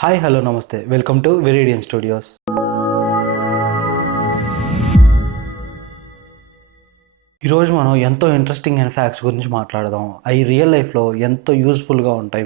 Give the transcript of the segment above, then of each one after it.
Hi hello నమస్తే welcome to వెరిడియన్ studios. ఈరోజు మనం ఎంతో ఇంట్రెస్టింగ్ అయిన ఫ్యాక్ట్స్ గురించి మాట్లాడదాం. అవి రియల్ లైఫ్లో ఎంతో యూస్ఫుల్గా ఉంటాయి.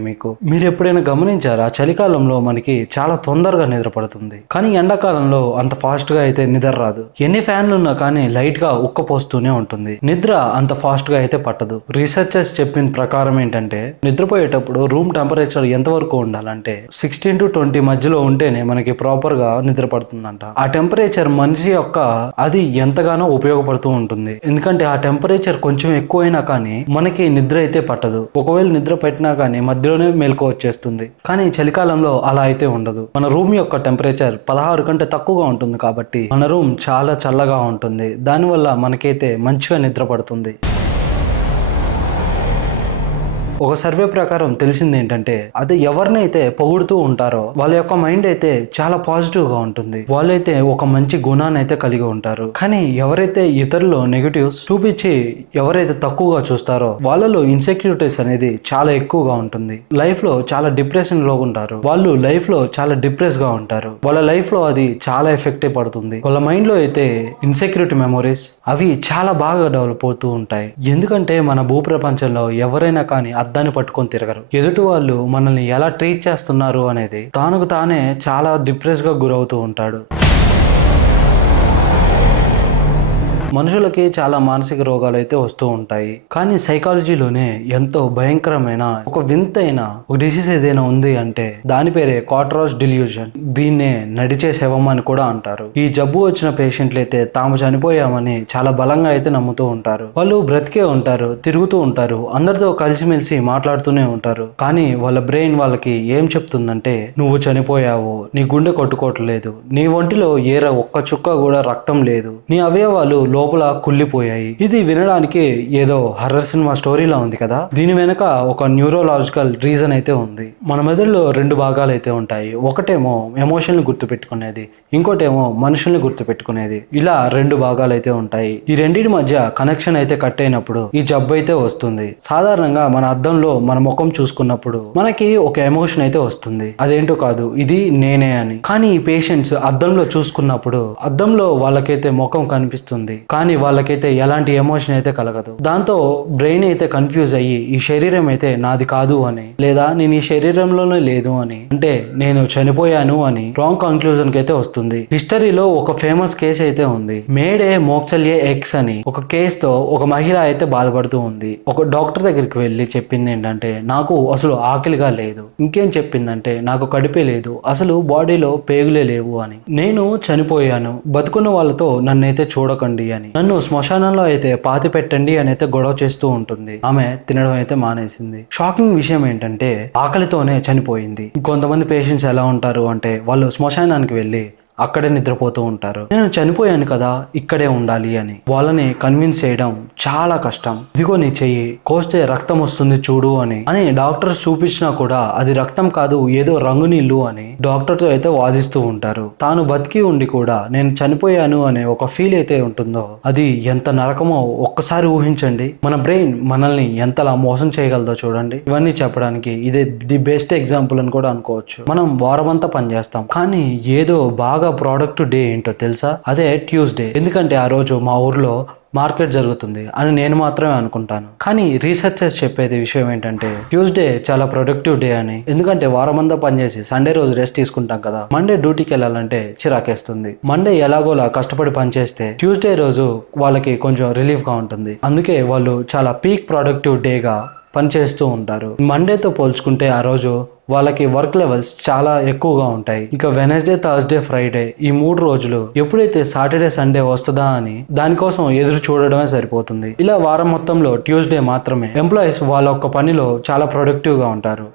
మీరు ఎప్పుడైనా గమనించారా, చలికాలంలో మనకి చాలా తొందరగా నిద్ర పడుతుంది, కానీ ఎండాకాలంలో అంత ఫాస్ట్గా అయితే నిద్ర రాదు. ఎన్ని ఫ్యాన్లు ఉన్నా కానీ లైట్గా ఉక్కపోస్తూనే ఉంటుంది. నిద్ర అంత ఫాస్ట్గా అయితే పట్టదు. రీసెర్చర్స్ చెప్పిన ప్రకారం ఏంటంటే, నిద్రపోయేటప్పుడు రూమ్ టెంపరేచర్ ఎంతవరకు ఉండాలంటే 16 to 20 మధ్యలో ఉంటేనే మనకి ప్రాపర్గా నిద్ర పడుతుందంట. ఆ టెంపరేచర్ మనిషి యొక్క అది ఎంతగానో ఉపయోగపడుతూ ఉంటుంది. ఎందుకంటే ఆ టెంపరేచర్ కొంచెం ఎక్కువైనా కానీ మనకి నిద్ర అయితే పట్టదు. ఒకవేళ నిద్ర పట్టినా కానీ మధ్యలోనే మెలకు వచ్చేస్తుంది. కానీ చలికాలంలో అలా అయితే ఉండదు. మన రూమ్ యొక్క టెంపరేచర్ 16 కంటే తక్కువగా ఉంటుంది కాబట్టి మన రూమ్ చాలా చల్లగా ఉంటుంది. దానివల్ల మనకైతే మంచిగా నిద్ర పడుతుంది. ఒక సర్వే ప్రకారం తెలిసింది ఏంటంటే, అది ఎవరినైతే పొగుడుతూ ఉంటారో వాళ్ళ యొక్క మైండ్ అయితే చాలా పాజిటివ్ గా ఉంటుంది. వాళ్ళైతే ఒక మంచి గుణాన్ని అయితే కలిగి ఉంటారు. కానీ ఎవరైతే ఇతరులు నెగటివ్స్ చూపించి ఎవరైతే తక్కువగా చూస్తారో వాళ్ళలో ఇన్సెక్యూరిటీస్ అనేది చాలా ఎక్కువగా ఉంటుంది. లైఫ్ లో చాలా డిప్రెషన్ లో ఉంటారు. వాళ్ళు లైఫ్ లో చాలా డిప్రెస్ గా ఉంటారు. వాళ్ళ లైఫ్ లో అది చాలా ఎఫెక్ట్ పడుతుంది. వాళ్ళ మైండ్ లో అయితే ఇన్సెక్యూరిటీ మెమొరీస్ అవి చాలా బాగా డెవలప్ అవుతూ ఉంటాయి. ఎందుకంటే మన భూప్రపంచంలో ఎవరైనా కానీ దాన్ని పట్టుకొని తిరగరు. ఎదుటి వాళ్ళు మనల్ని ఎలా ట్రీట్ చేస్తున్నారు అనేది తానుకు తానే చాలా డిప్రెస్ గా గురవుతూ ఉంటాడు. మనుషులకి చాలా మానసిక రోగాలు అయితే వస్తూ ఉంటాయి. కానీ సైకాలజీలోనే ఎంతో భయంకరమైన ఒక వింతైన ఒక డిసీజ్ ఏదైనా ఉంది అంటే దాని పేరే క్వార్టరోస్ డిల్యూజన్. దీన్నే నడిచే శవం అని కూడా అంటారు. ఈ జబ్బు వచ్చిన పేషెంట్లు అయితే తాము చనిపోయామని చాలా బలంగా అయితే నమ్ముతూ ఉంటారు. వాళ్ళు బ్రతికే ఉంటారు, తిరుగుతూ ఉంటారు, అందరితో కలిసిమెలిసి మాట్లాడుతూనే ఉంటారు. కానీ వాళ్ళ బ్రెయిన్ వాళ్ళకి ఏం చెప్తుందంటే, నువ్వు చనిపోయావు, నీ గుండె కొట్టుకోవట్లేదు, నీ ఒంటిలో ఒక్క చుక్క కూడా రక్తం లేదు, నీ అవయవాలు లోపల కుళ్ళిపోయాయి. ఇది వినడానికి ఏదో హర్రర్ సినిమా స్టోరీలా ఉంది కదా. దీని వెనక ఒక న్యూరోలాజికల్ రీజన్ అయితే ఉంది. మన మెదడులో రెండు భాగాలు అయితే ఉంటాయి. ఒకటేమో ఎమోషన్ని గుర్తు పెట్టుకునేది, ఇంకోటేమో మనుషుల్ని గుర్తు పెట్టుకునేది. ఇలా రెండు భాగాలు అయితే ఉంటాయి. ఈ రెండింటి మధ్య కనెక్షన్ అయితే కట్ అయినప్పుడు ఈ జబ్బు అయితే వస్తుంది. సాధారణంగా మన అద్దంలో మన ముఖం చూసుకున్నప్పుడు మనకి ఒక ఎమోషన్ అయితే వస్తుంది. అదేంటో కాదు, ఇది నేనే అని. కానీ ఈ పేషెంట్స్ అద్దంలో చూసుకున్నప్పుడు అద్దంలో వాళ్ళకైతే ముఖం కనిపిస్తుంది, కానీ వాళ్ళకైతే ఎలాంటి ఎమోషన్ అయితే కలగదు. దాంతో బ్రెయిన్ అయితే కన్ఫ్యూజ్ అయ్యి ఈ శరీరం అయితే నాది కాదు అని, లేదా నేను ఈ శరీరంలోనే లేదు అని, అంటే నేను చనిపోయాను అని రాంగ్ కన్క్లూజన్ కి అయితే వస్తుంది. హిస్టరీలో ఒక ఫేమస్ కేసు అయితే ఉంది. మేడే మోక్సల్యే ఎక్స్ అని ఒక కేసు తో ఒక మహిళ అయితే బాధపడుతూ ఉంది. ఒక డాక్టర్ దగ్గరికి వెళ్ళి చెప్పింది ఏంటంటే, నాకు అసలు ఆకలిగా లేదు. ఇంకేం చెప్పిందంటే, నాకు కడుపే లేదు, అసలు బాడీలో పేగులే లేవు అని. నేను చనిపోయాను, బతుకున్న వాళ్ళతో నన్నైతే చూడకండి అని, నన్ను శ్మశానంలో అయితే పాతి పెట్టండి అని అయితే గొడవ చేస్తూ ఉంటుంది. ఆమె తినడం అయితే మానేసింది. షాకింగ్ విషయం ఏంటంటే, ఆకలితోనే చనిపోయింది. కొంతమంది పేషెంట్స్ ఎలా ఉంటారు అంటే, వాళ్ళు శ్మశానానికి వెళ్ళి అక్కడే నిద్రపోతూ ఉంటారు. నేను చనిపోయాను కదా, ఇక్కడే ఉండాలి అని. వాళ్ళని కన్విన్స్ చేయడం చాలా కష్టం. ఇదిగో నీ చెయ్యి కోస్తే రక్తం వస్తుంది చూడు అని డాక్టర్స్ చూపించినా కూడా అది రక్తం కాదు, ఏదో రంగు నీళ్లు అని డాక్టర్ తో అయితే వాదిస్తూ ఉంటారు. తాను బతికి ఉండి కూడా నేను చనిపోయాను అనే ఒక ఫీల్ అయితే ఉంటుందో అది ఎంత నరకమో ఒక్కసారి ఊహించండి. మన బ్రెయిన్ మనల్ని ఎంతలా మోసం చేయగలదో చూడండి. ఇవన్నీ చెప్పడానికి ఇదే ది బెస్ట్ ఎగ్జాంపుల్ అని కూడా అనుకోవచ్చు. మనం వారమంతా పనిచేస్తాం, కానీ ఏదో బాగా ప్రోడక్ట్ డే ఏంటో తెలుసా? అదే ట్యూస్డే. ఎందుకంటే ఆ రోజు మా ఊర్లో మార్కెట్ జరుగుతుంది అని నేను మాత్రమే అనుకుంటాను. కానీ రీసెర్చర్స్ చెప్పేది విషయం ఏంటంటే, ట్యూస్డే చాలా ప్రొడక్టివ్ డే అని. ఎందుకంటే వారమంతా పనిచేసి సండే రోజు రెస్ట్ తీసుకుంటాం కదా, మండే డ్యూటీకి వెళ్ళాలంటే చిరాకేస్తుంది. మండే ఎలాగోలా కష్టపడి పనిచేస్తే ట్యూస్డే రోజు వాళ్ళకి కొంచెం రిలీఫ్ గా ఉంటుంది. అందుకే వాళ్ళు చాలా పీక్ ప్రొడక్టివ్ డేగా పనిచేస్తూ ఉంటారు. మండేతో పోల్చుకుంటే ఆ రోజు వాళ్ళకి వర్క్ లెవెల్స్ చాలా ఎక్కువగా ఉంటాయి. ఇంకా వెనస్డే, థర్స్డే, ఫ్రైడే ఈ 3 రోజులు ఎప్పుడైతే సాటర్డే, సండే వస్తుందా అని దానికోసం ఎదురు చూడడమే సరిపోతుంది. ఇలా వారం మొత్తంలో ట్యూస్డే మాత్రమే ఎంప్లాయీస్ వాళ్ళ ఒక్క పనిలో చాలా ప్రొడక్టివ్ గా ఉంటారు.